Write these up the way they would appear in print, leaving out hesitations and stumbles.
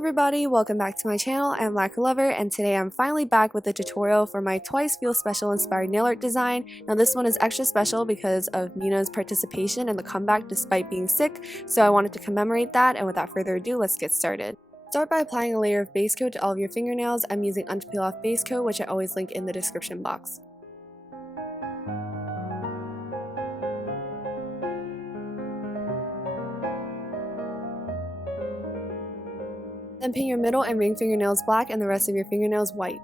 everybody, welcome back to my channel. I'm Lacquer Lover, and today I'm finally back with a tutorial for my Twice Feel Special inspired nail art design. Now this one is extra special because of Mina's participation in the comeback despite being sick, so I wanted to commemorate that, and without further ado, let's get started. Start by applying a layer of base coat to all of your fingernails. I'm using Unpeel Off base coat, which I always link in the description box. Then paint your middle and ring fingernails black and the rest of your fingernails white.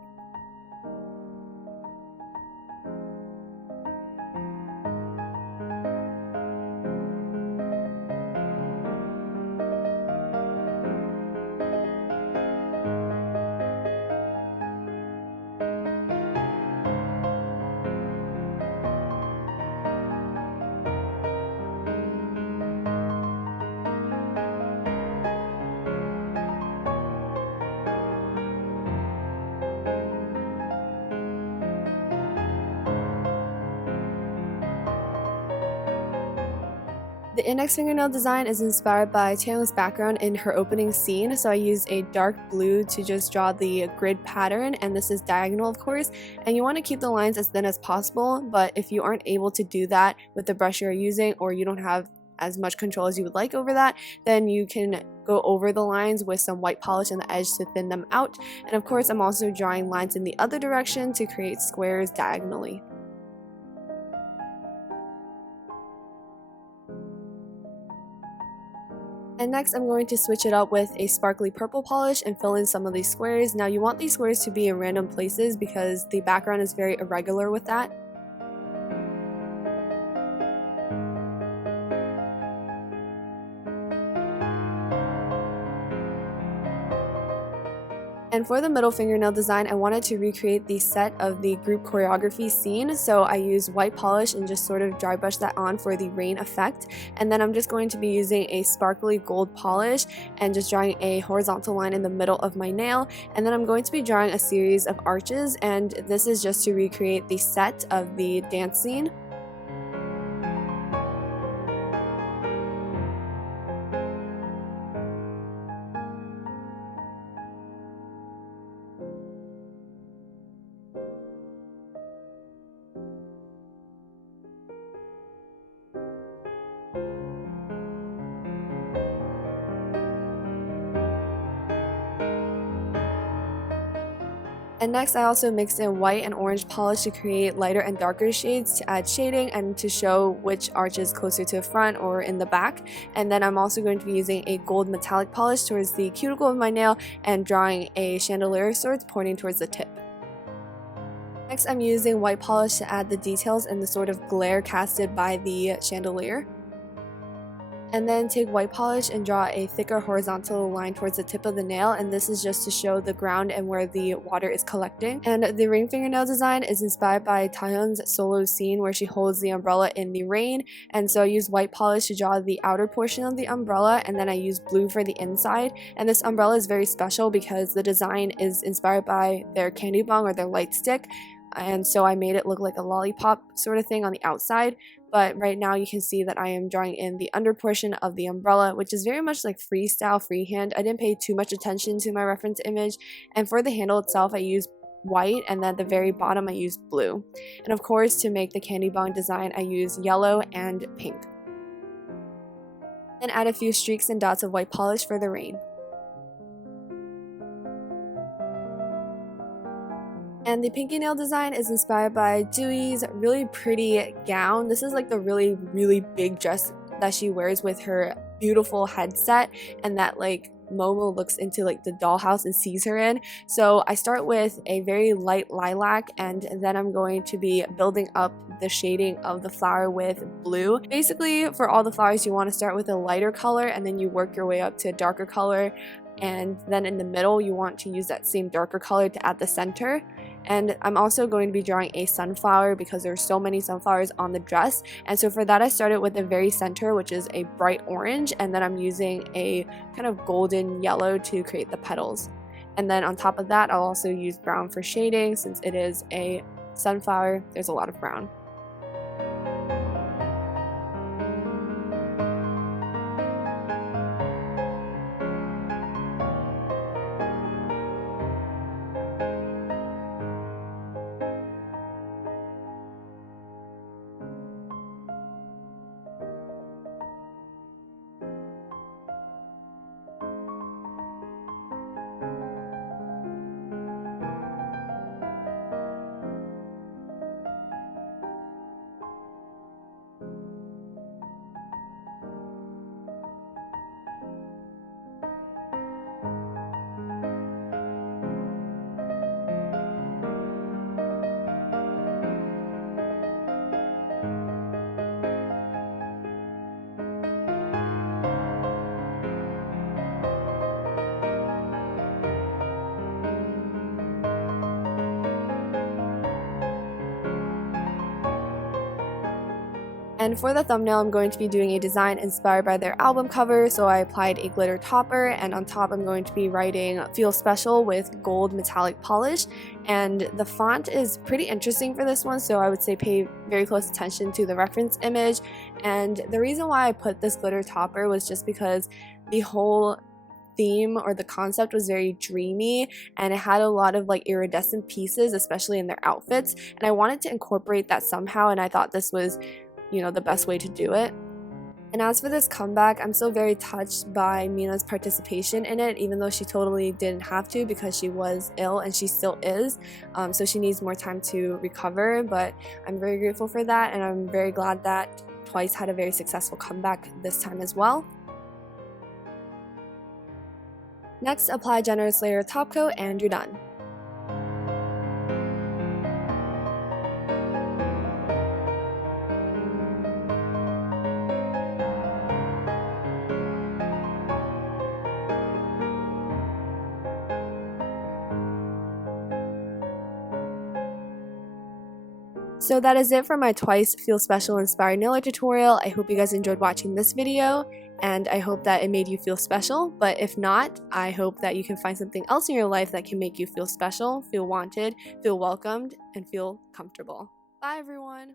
The index fingernail design is inspired by Taeyong's background in her opening scene, so I used a dark blue to just draw the grid pattern, and this is diagonal of course, and you want to keep the lines as thin as possible, but if you aren't able to do that with the brush you're using, or you don't have as much control as you would like over that, then you can go over the lines with some white polish on the edge to thin them out. And of course I'm also drawing lines in the other direction to create squares diagonally. And next I'm going to switch it up with a sparkly purple polish and fill in some of these squares. Now you want these squares to be in random places because the background is very irregular with that. And for the middle fingernail design, I wanted to recreate the set of the group choreography scene, so I used white polish and just sort of dry brush that on for the rain effect. And then I'm just going to be using a sparkly gold polish and just drawing a horizontal line in the middle of my nail. And then I'm going to be drawing a series of arches, and this is just to recreate the set of the dance scene. And next I also mixed in white and orange polish to create lighter and darker shades to add shading and to show which arch is closer to the front or in the back. And then I'm also going to be using a gold metallic polish towards the cuticle of my nail and drawing a chandelier of sorts pointing towards the tip. Next I'm using white polish to add the details and the sort of glare casted by the chandelier. And then take white polish and draw a thicker horizontal line towards the tip of the nail, and this is just to show the ground and where the water is collecting. And the ring fingernail design is inspired by Taehyun's solo scene where she holds the umbrella in the rain, and so I used white polish to draw the outer portion of the umbrella, and then I used blue for the inside. And this umbrella is very special because the design is inspired by their candy bong or their light stick, and so I made it look like a lollipop sort of thing on the outside. But right now you can see that I am drawing in the under portion of the umbrella, which is very much like freestyle freehand. I didn't pay too much attention to my reference image, and for the handle itself I used white, and then at the very bottom I used blue. And of course to make the candy bong design I used yellow and pink. Then add a few streaks and dots of white polish for the rain. And the pinky nail design is inspired by Dewey's really pretty gown. This is like the really big dress that she wears with her beautiful headset, and that like Momo looks into like the dollhouse and sees her in. So I start with a very light lilac, and then I'm going to be building up the shading of the flower with blue. Basically for all the flowers you want to start with a lighter color and then you work your way up to a darker color, and then in the middle you want to use that same darker color to add the center. And I'm also going to be drawing a sunflower because there's so many sunflowers on the dress, and so for that I started with the very center, which is a bright orange, and then I'm using a kind of golden yellow to create the petals. And then on top of that I'll also use brown for shading. Since it is a sunflower, there's a lot of brown. And for the thumbnail, I'm going to be doing a design inspired by their album cover, so I applied a glitter topper, and on top I'm going to be writing Feel Special with gold metallic polish. And the font is pretty interesting for this one, so I would say pay very close attention to the reference image. And the reason why I put this glitter topper was just because the whole theme or the concept was very dreamy, and it had a lot of like iridescent pieces, especially in their outfits, and I wanted to incorporate that somehow, and I thought this was, you know, the best way to do it. And as for this comeback, I'm still very touched by Mina's participation in it, even though she totally didn't have to because she was ill, and she still is, so she needs more time to recover, but I'm very grateful for that, and I'm very glad that Twice had a very successful comeback this time as well. Next, apply generous layer of top coat and you're done. So that is it for my Twice Feel Special inspired nail art tutorial. I hope you guys enjoyed watching this video, and I hope that it made you feel special, but if not, I hope that you can find something else in your life that can make you feel special, feel wanted, feel welcomed, and feel comfortable. Bye everyone!